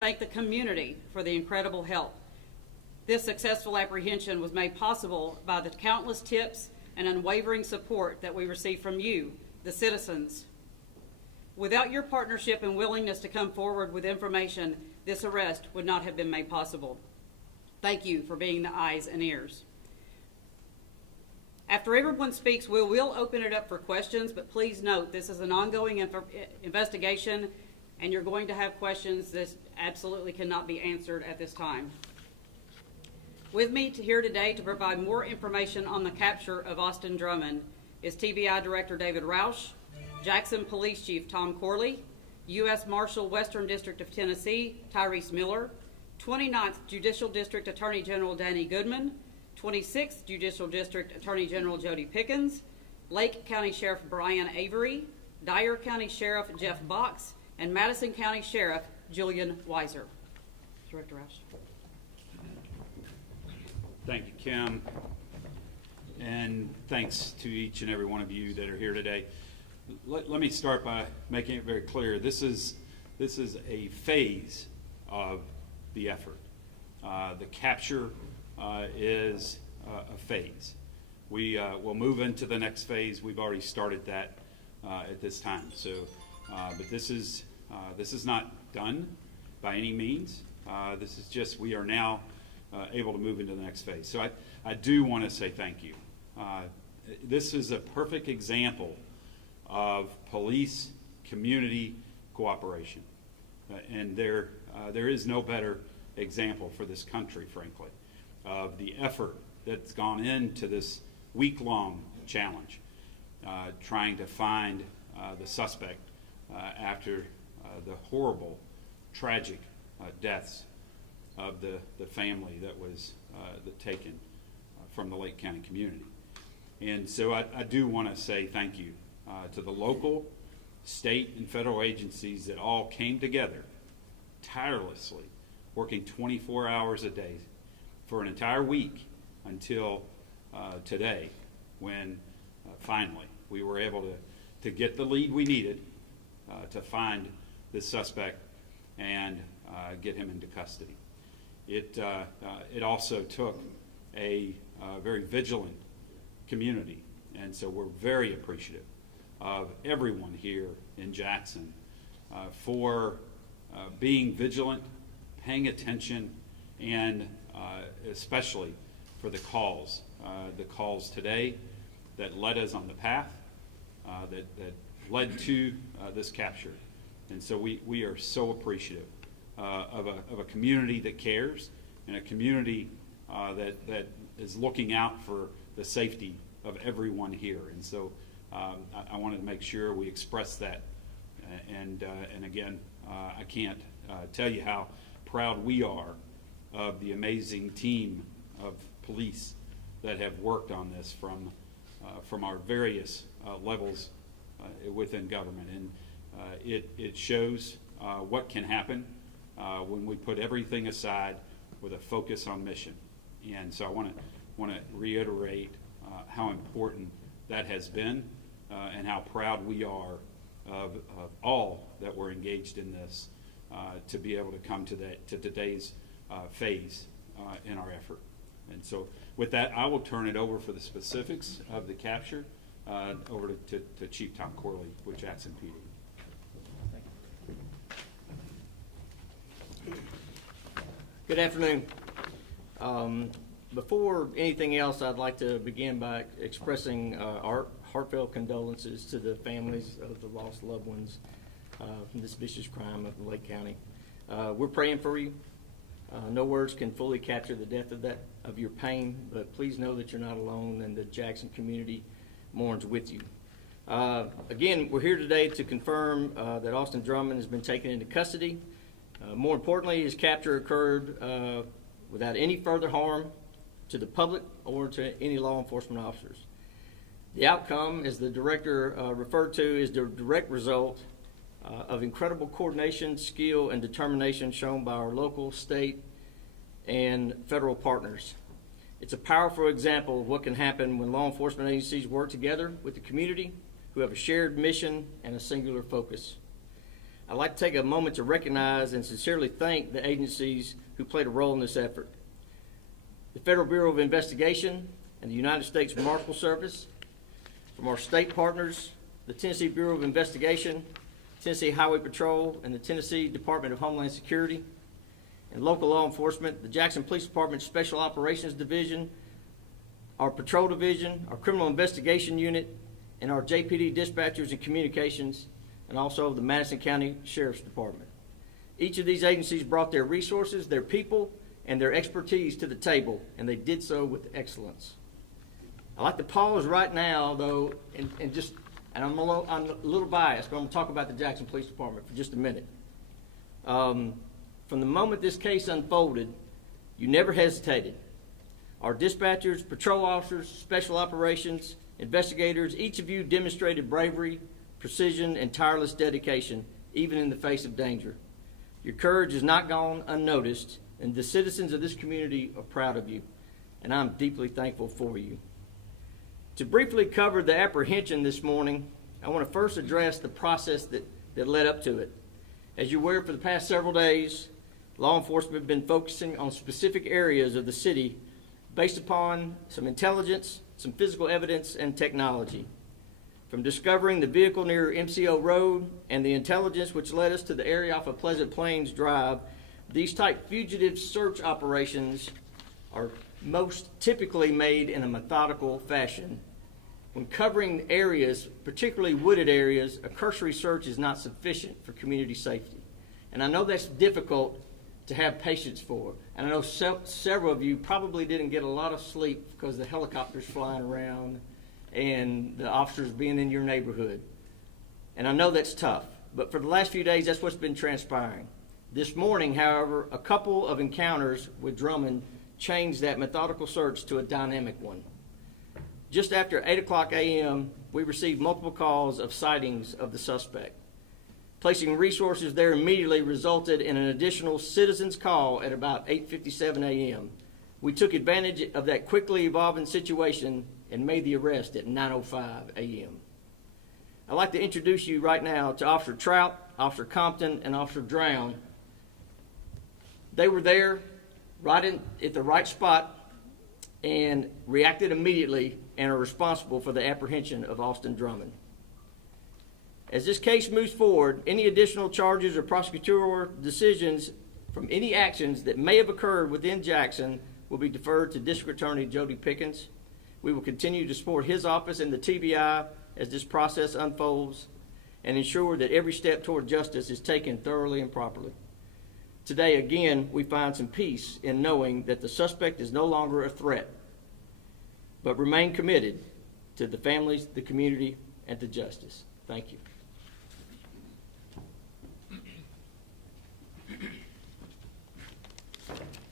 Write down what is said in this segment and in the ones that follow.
Thank the community for the incredible help. This successful apprehension was made possible by the countless tips and unwavering support that we received from you, the citizens. Without your partnership and willingness to come forward with information, this arrest would not have been made possible. Thank you for being the eyes and ears. After everyone speaks, we will open it up for questions, but please note this is an ongoing investigation, and you're going to have questions that absolutely cannot be answered at this time. With me here today to provide more information on the capture of Austin Drummond is TBI Director David Roush, Jackson Police Chief Tom Corley, U.S. Marshal Western District of Tennessee Tyrese Miller, 29th Judicial District Attorney General Danny Goodman, 26th Judicial District Attorney General Jody Pickens, Lake County Sheriff Brian Avery, Dyer County Sheriff Jeff Box, and Madison County Sheriff Julian Weiser. Director Roush. Thank you, Kim, and thanks to each and every one of you that are here today. Let me start by making it very clear. This is a phase of the effort. The capture is a phase. We will move into the next phase. We've already started that at this time. So, but this is not done by any means. This is just we are now able to move into the next phase. So I do want to say thank you. This is a perfect example of police community cooperation, and there is no better example for this country, frankly, of the effort that's gone into this week-long challenge, trying to find the suspect after the horrible, tragic deaths of the family that was taken from the Lake County community. And so I do want to say thank you to the local, state, and federal agencies that all came together tirelessly, working 24 hours a day for an entire week until today, when finally we were able to get the lead we needed to find this suspect and get him into custody. It also took a very vigilant community, and so we're very appreciative of everyone here in Jackson for being vigilant, paying attention, and especially for the calls today that led us on the path that led to this capture. And so we are so appreciative of a community that cares, and a community that is looking out for the safety of everyone here. And so I wanted to make sure we express that. And again, I can't tell you how proud we are of the amazing team of police that have worked on this from our various levels within government. And it shows what can happen when we put everything aside with a focus on mission. And so I want to reiterate how important that has been and how proud we are of all that were engaged in this to be able to come to today's phase in our effort. And so with that, I will turn it over for the specifics of the capture over to Chief Tom Corley with Jackson PD. Good afternoon. Before anything else, I'd like to begin by expressing our heartfelt condolences to the families of the lost loved ones from this vicious crime of Lake County. We're praying for you. No words can fully capture the depth of your pain, but please know that you're not alone, and the Jackson community mourns with you. Again, we're here today to confirm that Austin Drummond has been taken into custody. More importantly, his capture occurred without any further harm to the public or to any law enforcement officers. The outcome, as the director referred to, is the direct result of incredible coordination, skill, and determination shown by our local, state, and federal partners. It's a powerful example of what can happen when law enforcement agencies work together with the community who have a shared mission and a singular focus. I'd like to take a moment to recognize and sincerely thank the agencies who played a role in this effort. The Federal Bureau of Investigation and the United States Marshal Service, from our state partners, the Tennessee Bureau of Investigation, Tennessee Highway Patrol, and the Tennessee Department of Homeland Security, and local law enforcement, the Jackson Police Department Special Operations Division, our Patrol Division, our Criminal Investigation Unit, and our JPD Dispatchers and Communications, and also the Madison County Sheriff's Department. Each of these agencies brought their resources, their people, and their expertise to the table, and they did so with excellence. I'd like to pause right now, though, and I'm a little biased, but I'm going to talk about the Jackson Police Department for just a minute. From the moment this case unfolded, you never hesitated. Our dispatchers, patrol officers, special operations, investigators, each of you demonstrated bravery, precision, and tireless dedication, even in the face of danger. Your courage has not gone unnoticed, and the citizens of this community are proud of you, and I'm deeply thankful for you. To briefly cover the apprehension this morning, I want to first address the process that led up to it. As you're aware, for the past several days, law enforcement have been focusing on specific areas of the city based upon some intelligence, some physical evidence, and technology. From discovering the vehicle near MCO Road and the intelligence which led us to the area off of Pleasant Plains Drive, these type fugitive search operations are most typically made in a methodical fashion. When covering areas, particularly wooded areas, a cursory search is not sufficient for community safety. And I know that's difficult to have patience for. And I know several of you probably didn't get a lot of sleep because the helicopters flying around and the officers being in your neighborhood. And I know that's tough. But for the last few days, that's what's been transpiring. This morning, however, a couple of encounters with Drummond changed that methodical search to a dynamic one. Just after 8 o'clock a.m., we received multiple calls of sightings of the suspect. Placing resources there immediately resulted in an additional citizen's call at about 8:57 a.m. We took advantage of that quickly evolving situation and made the arrest at 9:05 a.m. I'd like to introduce you right now to Officer Trout, Officer Compton, and Officer Drown. They were there at the right spot and reacted immediately and are responsible for the apprehension of Austin Drummond. As this case moves forward, any additional charges or prosecutorial decisions from any actions that may have occurred within Jackson will be deferred to District Attorney Jody Pickens. We will continue to support his office and the TBI as this process unfolds and ensure that every step toward justice is taken thoroughly and properly. Today, again, we find some peace in knowing that the suspect is no longer a threat, but remain committed to the families, the community, and to justice. Thank you.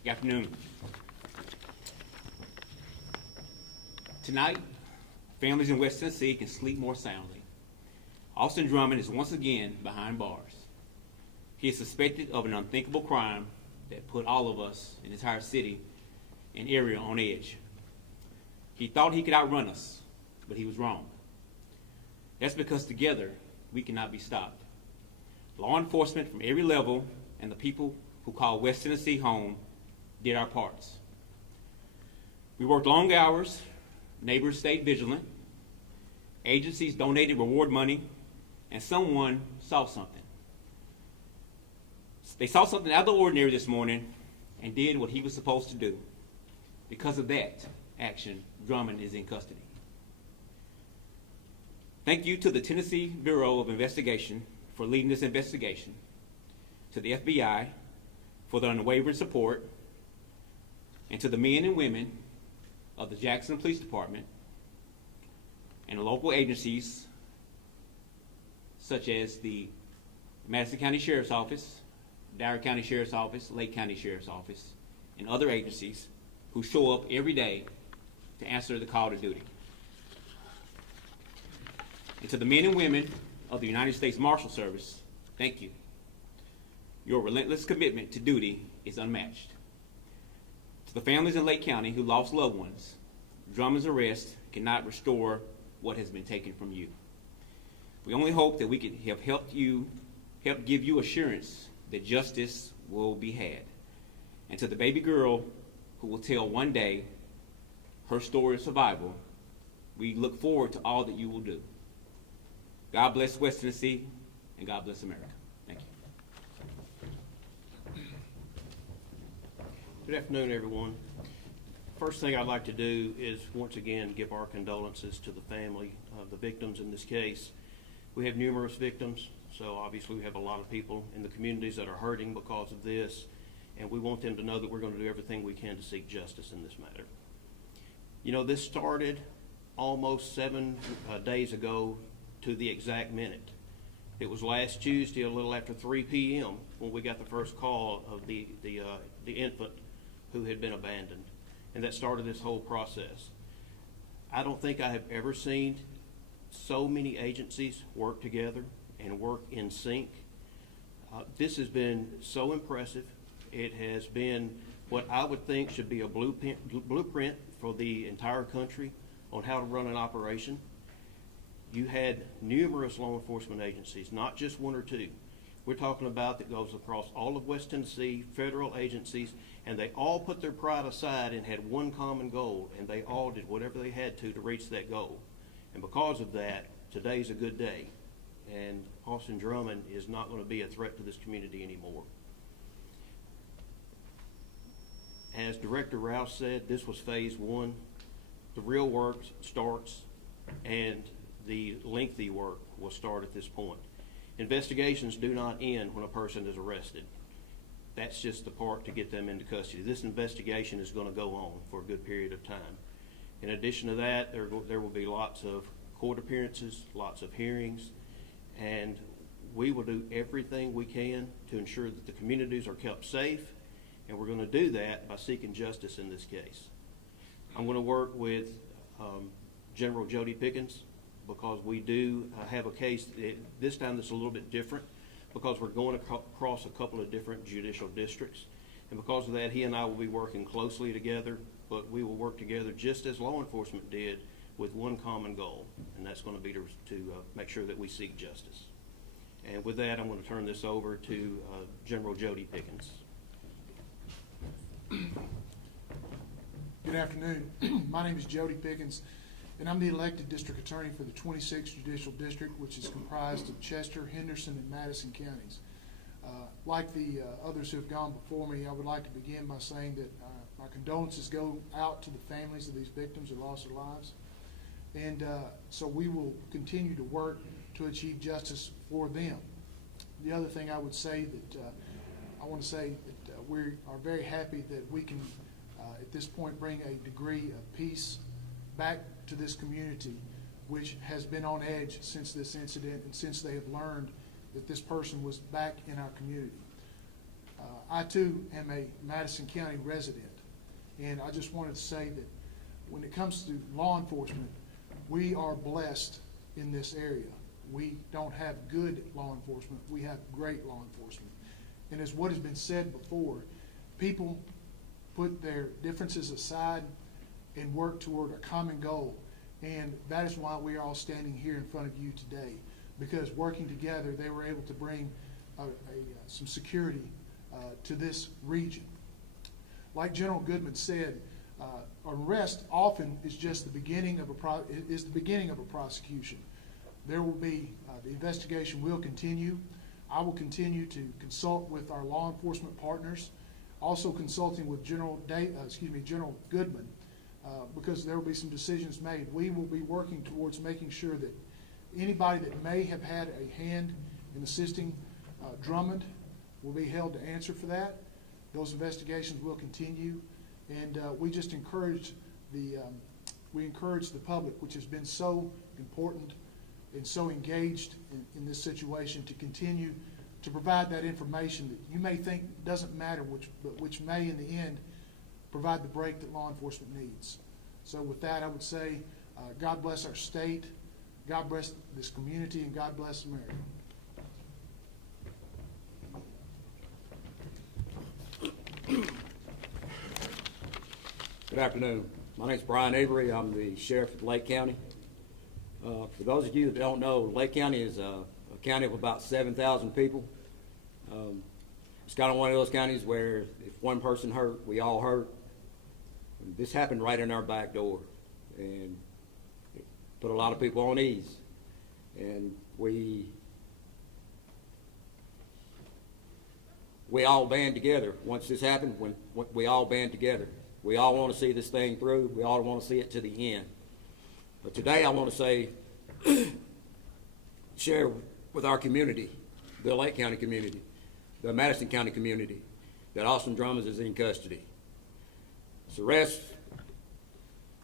Good afternoon. Tonight, families in West Tennessee can sleep more soundly. Austin Drummond is once again behind bars. He is suspected of an unthinkable crime that put all of us, an entire city and area, on edge. He thought he could outrun us, but he was wrong. That's because together we cannot be stopped. Law enforcement from every level and the people who call West Tennessee home did our parts. We worked long hours, neighbors stayed vigilant, agencies donated reward money, and someone saw something. They saw something out of the ordinary this morning and did what he was supposed to do. Because of that action, Drummond is in custody. Thank you to the Tennessee Bureau of Investigation for leading this investigation, to the FBI for their unwavering support, and to the men and women of the Jackson Police Department and local agencies such as the Madison County Sheriff's Office, Dyer County Sheriff's Office, Lake County Sheriff's Office, and other agencies who show up every day to answer the call to duty. And to the men and women of the United States Marshal Service, thank you. Your relentless commitment to duty is unmatched. To the families in Lake County who lost loved ones, Drummond's arrest cannot restore what has been taken from you. We only hope that we could have helped you help give you assurance that justice will be had. And to the baby girl who will tell one day her story of survival, we look forward to all that you will do. God bless West Tennessee, and God bless America. Thank you. Good afternoon, everyone. First thing I'd like to do is once again give our condolences to the family of the victims in this case. We have numerous victims, so obviously we have a lot of people in the communities that are hurting because of this, and we want them to know that we're going to do everything we can to seek justice in this matter. You know, this started almost 7 days ago to the exact minute. It was last Tuesday, a little after 3 p.m., when we got the first call of the infant who had been abandoned, and that started this whole process. I don't think I have ever seen so many agencies work together and work in sync. This has been so impressive. It has been what I would think should be a blueprint for the entire country on how to run an operation. You had numerous law enforcement agencies, not just 1 or 2. We're talking about that goes across all of West Tennessee, federal agencies, and they all put their pride aside and had one common goal, and they all did whatever they had to reach that goal. And because of that, today's a good day, and Austin Drummond is not going to be a threat to this community anymore. As Director Rouse said, this was phase 1. The real work starts, and the lengthy work will start at this point. Investigations do not end when a person is arrested. That's just the part to get them into custody. This investigation is going to go on for a good period of time. In addition to that, there will be lots of court appearances, lots of hearings, and we will do everything we can to ensure that the communities are kept safe, and we're going to do that by seeking justice in this case. I'm going to work with General Jody Pickens, because we do have a case this time that's a little bit different, because we're going across a couple of different judicial districts. And because of that, he and I will be working closely together, but we will work together just as law enforcement did with one common goal, and that's going to be to make sure that we seek justice. And with that, I'm going to turn this over to General Jody Pickens. Good afternoon. My name is Jody Pickens, and I'm the elected district attorney for the 26th Judicial District, which is comprised of Chester, Henderson, and Madison counties. Like the others who have gone before me, I would like to begin by saying that my condolences go out to the families of these victims who lost their lives. And so we will continue to work to achieve justice for them. The other thing I would say that I want to say that we are very happy that we can at this point bring a degree of peace back to this community, which has been on edge since this incident and since they have learned that this person was back in our community. I too am a Madison County resident, and I just wanted to say that when it comes to law enforcement, we are blessed in this area. We don't have good law enforcement, we have great law enforcement. And as what has been said before, people put their differences aside and work toward a common goal. And that is why we are all standing here in front of you today, because working together, they were able to bring some security to this region. Like General Goodman said, arrest often is just the beginning of a prosecution. There will be the investigation will continue. I will continue to consult with our law enforcement partners, also consulting with General Goodman, because there will be some decisions made. We will be working towards making sure that anybody that may have had a hand in assisting Drummond will be held to answer for that. Those investigations will continue, and we just encourage the public, which has been so important and so engaged in this situation, to continue to provide that information that you may think doesn't matter, but which may in the end provide the break that law enforcement needs. So with that, I would say God bless our state, God bless this community, and God bless America. Good afternoon. My name is Brian Avery. I'm the sheriff of Lake County. For those of you that don't know, Lake County is a a county of about 7,000 people. It's kind of one of those counties where if one person hurt, we all hurt. This happened right in our back door, and it put a lot of people on ease. And we all band together. Once this happened, when we all band together. We all want to see this thing through. We all want to see it to the end. But today I want to say, share with our community, the Lake County community, the Madison County community, that Austin Drummond is in custody. This arrest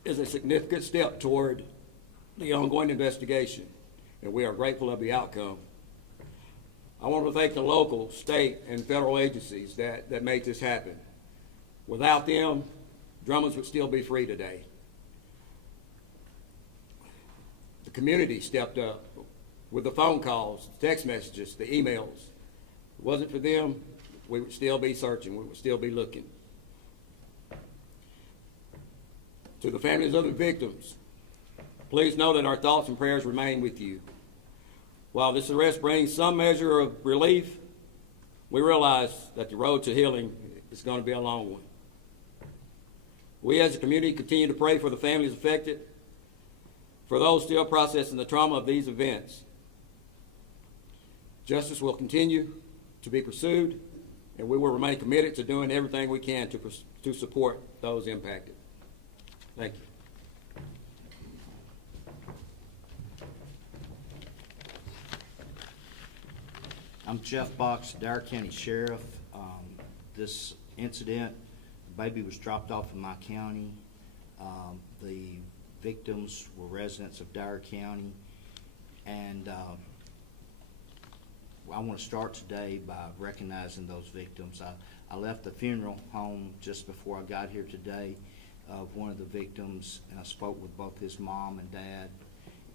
is a significant step toward the ongoing investigation, and we are grateful of the outcome. I want to thank the local, state, and federal agencies that made this happen. Without them, Drummonds would still be free today. The community stepped up with the phone calls, the text messages, the emails. If it wasn't for them, we would still be searching, we would still be looking. To the families of the victims, please know that our thoughts and prayers remain with you. While this arrest brings some measure of relief, we realize that the road to healing is going to be a long one. We as a community continue to pray for the families affected, for those still processing the trauma of these events. Justice will continue to be pursued, and we will remain committed to doing everything we can to support those impacted. Thank you. I'm Jeff Box, Dare County Sheriff. This incident, the baby was dropped off in my county. The victims were residents of Dare County. And I want to start today by recognizing those victims. I left the funeral home just before I got here today of one of the victims, and I spoke with both his mom and dad,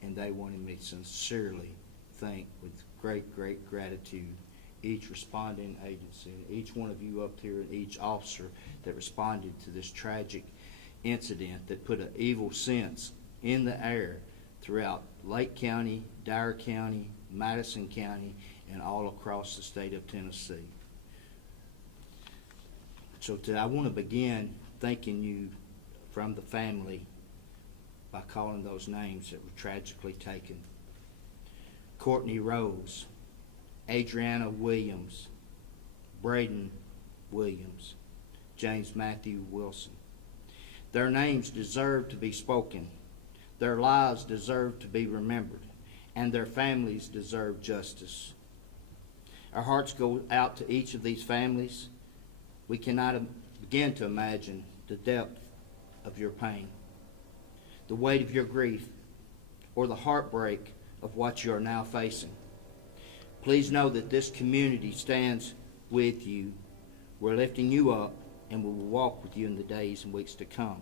and they wanted me to sincerely thank with great, great gratitude each responding agency, and each one of you up here, and each officer that responded to this tragic incident that put an evil sense in the air throughout Lake County, Dare County, Madison County, and all across the state of Tennessee. So today I want to begin thanking you from the family by calling those names that were tragically taken. Courtney Rose, Adriana Williams, Braden Williams, James Matthew Wilson. Their names deserve to be spoken. Their lives deserve to be remembered, and their families deserve justice. Our hearts go out to each of these families. We cannot begin to imagine the depth of your pain, the weight of your grief, or the heartbreak of what you are now facing. Please know that this community stands with you. We're lifting you up, and we will walk with you in the days and weeks to come.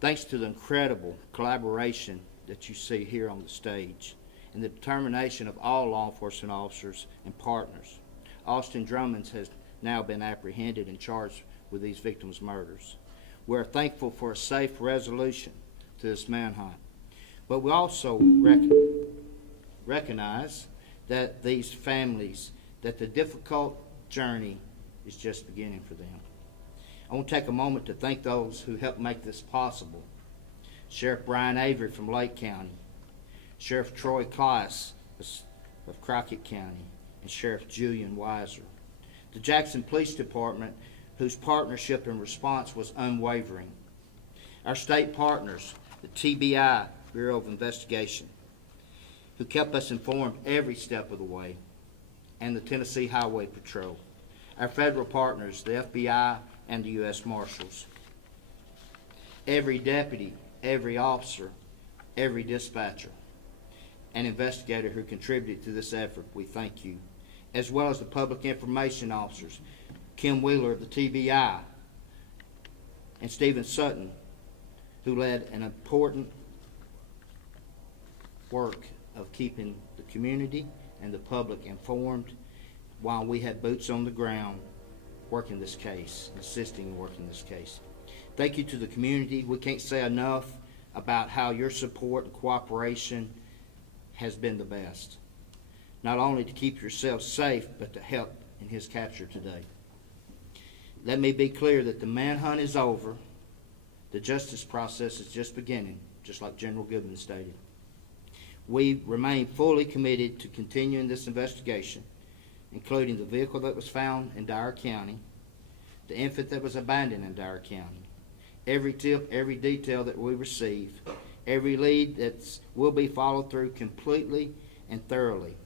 Thanks to the incredible collaboration that you see here on the stage and the determination of all law enforcement officers and partners, Austin Drummond has now been apprehended and charged with these victims' murders. We're thankful for a safe resolution to this manhunt, but we also recognize that these families, that the difficult journey is just beginning for them. I want to take a moment to thank those who helped make this possible. Sheriff Brian Avery from Lake County, Sheriff Troy Kleiss of Crockett County, and Sheriff Julian Weiser. The Jackson Police Department, whose partnership and response was unwavering. Our state partners, the TBI Bureau of Investigation, who kept us informed every step of the way, and the Tennessee Highway Patrol. Our federal partners, the FBI and the U.S. Marshals. Every deputy, every officer, every dispatcher, and investigator who contributed to this effort, we thank you, as well as the public information officers, Kim Wheeler of the TBI, and Stephen Sutton, who led an important work of keeping the community and the public informed while we had boots on the ground working this case, assisting in working this case. Thank you to the community. We can't say enough about how your support and cooperation has been the best. not only to keep yourself safe, but to help in his capture today. Let me be clear that the manhunt is over. The justice process is just beginning, just like General Goodman stated. We remain fully committed to continuing this investigation, including the vehicle that was found in Dyer County, the infant that was abandoned in Dyer County, every tip, every detail that we receive, every lead that will be followed through completely and thoroughly.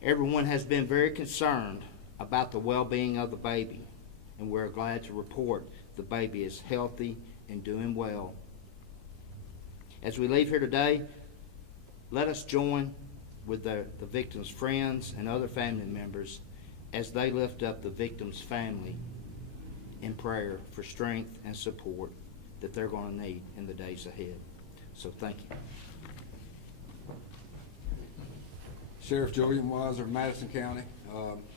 Everyone has been very concerned about the well-being of the baby, and we're glad to report the baby is healthy and doing well. As we leave here today, let us join with the victim's friends and other family members as they lift up the victim's family in prayer for strength and support that they're going to need in the days ahead. So thank you. Sheriff Julian Weiser of Madison County.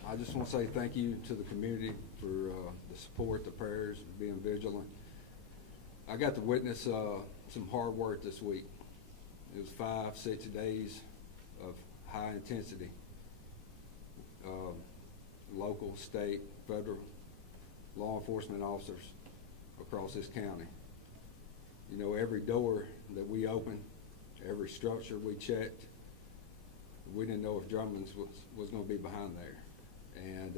I just want to say thank you to the community for the support, the prayers, being vigilant. I got to witness some hard work this week. It was 5-6 days of high intensity. Local, state, federal law enforcement officers across this county. You know, every door that we opened, every structure we checked, we didn't know if Drummond's was going to be behind there. And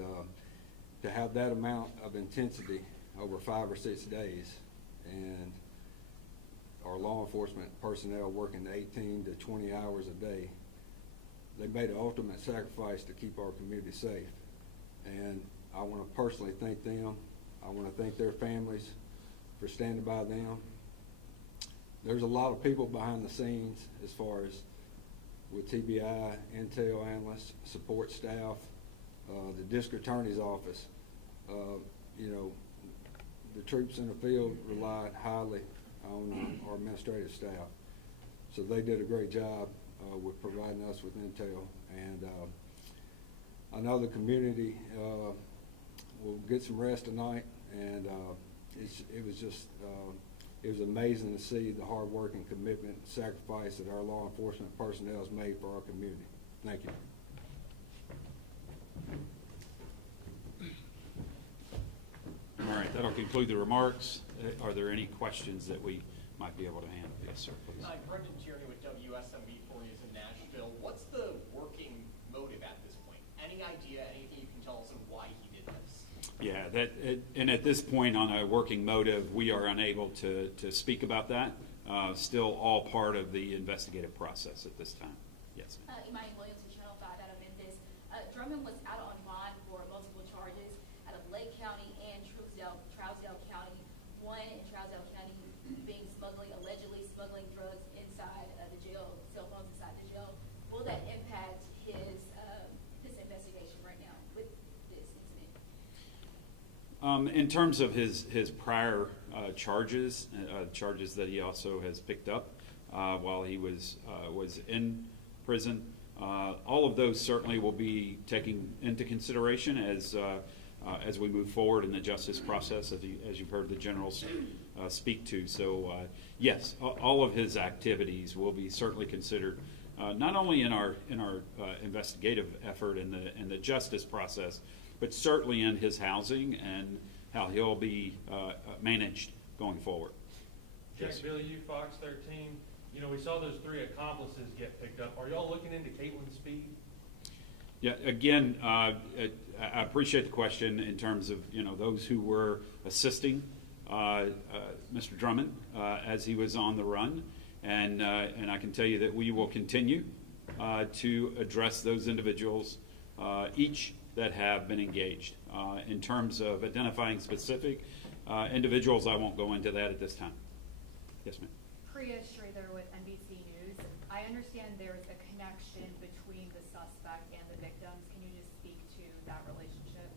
to have that amount of intensity over 5 or 6 days, and our law enforcement personnel working 18 to 20 hours a day, they made an ultimate sacrifice to keep our community safe. And I want to personally thank them. I want to thank their families for standing by them. There's a lot of people behind the scenes as far as with TBI, intel analysts, support staff, the district attorney's office. You know, the troops in the field relied highly on our administrative staff. So they did a great job with providing us with intel. And I know the community will get some rest tonight. And it was amazing to see the hard work and commitment and sacrifice that our law enforcement personnel has made for our community. Thank you. All right, that'll conclude the remarks. Are there any questions that we might be able to handle? Yes, sir, please. Hi, Brendan Tierney with WSMV 4 News in Nashville. What's the working motive at this point? Any idea, anything you can tell us on why he did this? Yeah, and at this point on a working motive, we are unable to speak about that. Still all part of the investigative process at this time. Yes. Imani Williams with Channel 5 out of Memphis. Drummond was out on bond for multiple charges out of Lake County and Trousdale County. One in Trousdale County being allegedly smuggling drugs inside the jail, cell phones inside the jail. Will that impact his investigation right now with this incident? In terms of his prior charges that he also has picked up while he was in prison, all of those certainly will be taken into consideration as we move forward in the justice process, as you've heard the generals speak to. So yes, all of his activities will be certainly considered, not only in our investigative effort in the justice process, but certainly in his housing and how he'll be managed going forward. Jack Yes. Billy, you Fox 13. You know, we saw those 3 accomplices get picked up. Are y'all looking into Caitlin Speed? Yeah, again, I appreciate the question in terms of, those who were assisting Mr. Drummond as he was on the run. And I can tell you that we will continue to address those individuals, each that have been engaged. In terms of identifying specific individuals, I won't go into that at this time. Yes, ma'am. Priya Schrader with NBC News. I understand there's a connection between the suspect and the victims. Can you just speak to that relationship?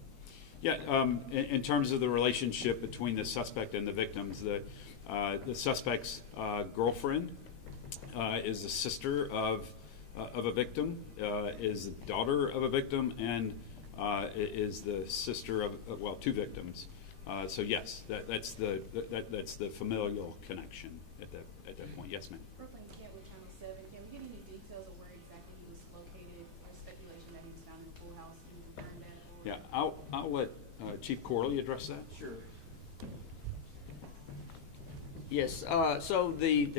Yeah, in terms of the relationship between the suspect and the victims, the suspect's girlfriend is the sister of a victim, is the daughter of a victim, and is the sister of 2 victims. So yes, that's the familial connection at that point. Yes, ma'am. Brooklyn Kent with Channel 7. Can we get any details of where exactly he was located Yeah, I'll let Chief Corley address that. Sure. Yes, so the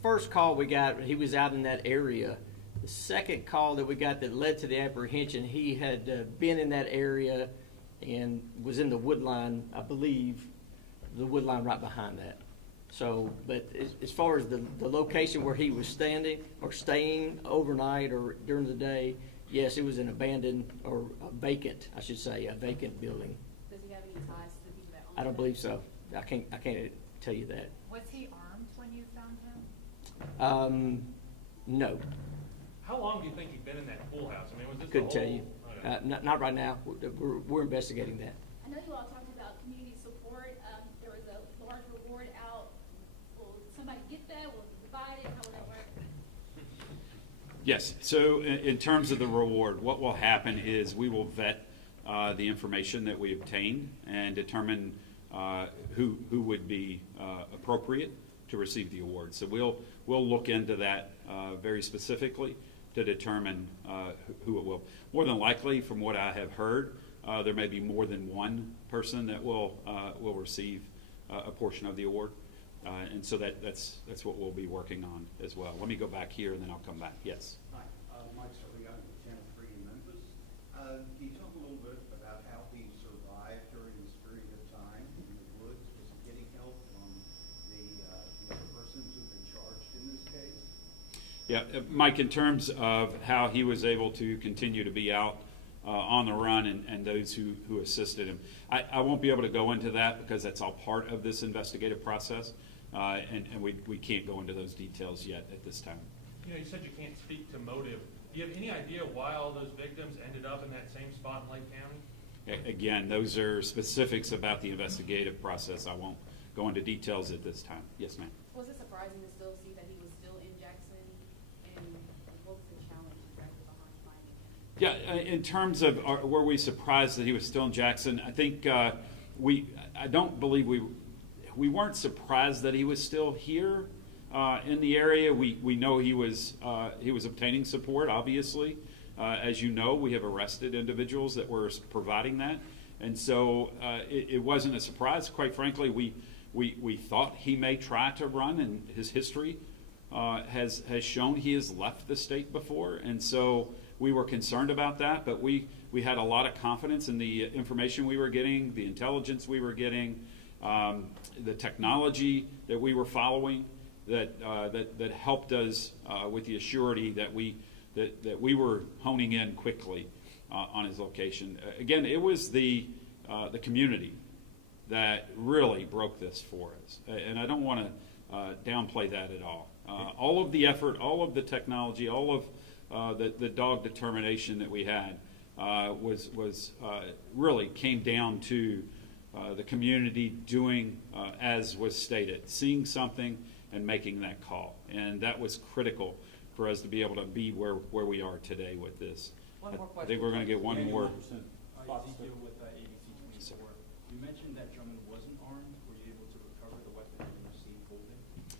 first call we got, he was out in that area. The second call that we got that led to the apprehension, he had been in that area and was in the wood line, I believe, the wood line right behind that. So, but as far as the location where he was standing or staying overnight or during the day, yes, it was an abandoned or a vacant, I should say, a vacant building. Does he have any ties to the people that own I don't it? believe so. I can't tell you that. Was he armed when you found him? No, How long do you think he'd been in that pool house? I mean, was this the couldn't whole? tell you. Okay. Not right now. We're investigating that. I know you all talked about community support. There was a large reward out. Will somebody get that? Will you divide it? How will that work? Yes, so in terms of the reward, what will happen is we will vet the information that we obtained and determine who would be appropriate to receive the award. So we'll look into that very specifically to determine who it will. More than likely, from what I have heard, there may be more than one person that will receive a portion of the award. And so that's what we'll be working on as well. Let me go back here and then I'll come back. Yes. Hi, Mike Soriano with Channel 3 in Memphis. Can you talk a little bit about how he survived during this period of time in the woods? Was he getting help from the other persons who've been charged in this case? Yeah, Mike, in terms of how he was able to continue to be out on the run and those who assisted him, I won't be able to go into that because that's all part of this investigative process. And we can't go into those details yet at this time. You know, you said you can't speak to motive. Do you have any idea why all those victims ended up in that same spot in Lake County? Again, those are specifics about the investigative process. I won't go into details at this time. Yes, ma'am. Was it surprising to still see that he was still in Jackson? And what was the challenge exactly behind finding him? Yeah, in terms of were we surprised that he was still in Jackson? I think I don't believe we weren't surprised that he was still here in the area. We know he was obtaining support, obviously. As you know, we have arrested individuals that were providing that. And so it wasn't a surprise. Quite frankly, we thought he may try to run, and his history has shown he has left the state before. And so we were concerned about that, but we had a lot of confidence in the information we were getting, the intelligence we were getting, the technology that we were following that helped us with the assurity that we were honing in quickly on his location. Again, it was the community that really broke this for us, and I don't want to downplay that at all. All of the effort, all of the technology, all of the dog determination that we had was really came down to the community doing as was stated, seeing something and making that call. And that was critical for us to be able to be where we are today with this. One more question. I think we're going to get one more. Ezekiel with ABC 24. You mentioned that Drummond wasn't armed. Were you able to recover the weapon that you received holding?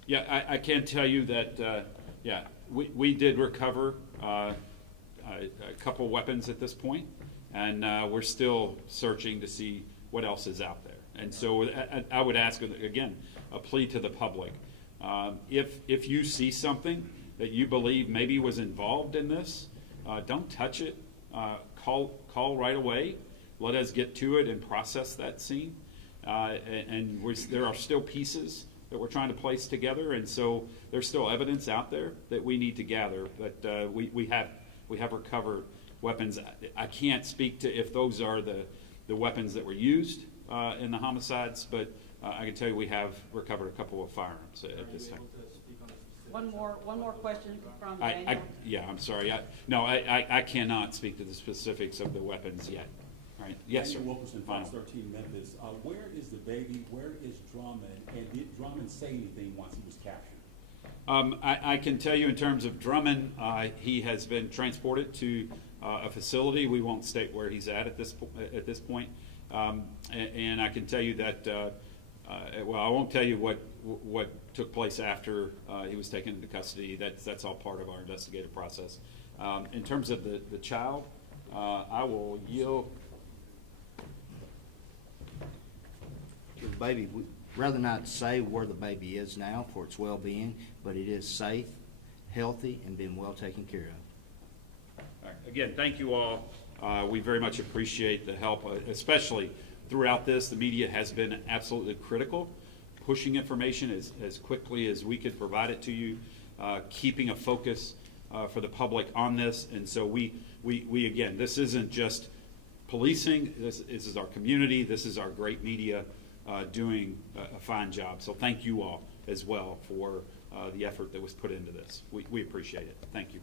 Yeah, I can tell you that, we did recover a couple weapons at this point, and we're still searching to see what else is out there. And so I would ask, again, a plea to the public. If you see something that you believe maybe was involved in this, don't touch it. Call right away. Let us get to it and process that scene. There are still pieces that we're trying to place together, and so there's still evidence out there that we need to gather. But we have recovered weapons. I can't speak to if those are the weapons that were used in the homicides, but I can tell you we have recovered a couple of firearms at this time. One more question from Daniel. I'm sorry. I cannot speak to the specifics of the weapons yet. Right. Yes, sir. Daniel Wilkerson, Fox 13 Memphis. Where is the baby? Where is Drummond? And did Drummond say anything once he was captured? I can tell you in terms of Drummond, he has been transported to a facility. We won't state where he's at this point. And I can tell you that, I won't tell you what took place after he was taken into custody. That's all part of our investigative process. In terms of the child, I will yield. The baby, we'd rather not say where the baby is now for its well-being, but it is safe, healthy, and being well taken care of. All right. Again, thank you all. We very much appreciate the help, especially throughout this. The media has been absolutely critical, pushing information as quickly as we could provide it to you, keeping a focus for the public on this. And so we again, this isn't just policing. This is our community. This is our great media doing a fine job. So thank you all as well for the effort that was put into this. We appreciate it. Thank you.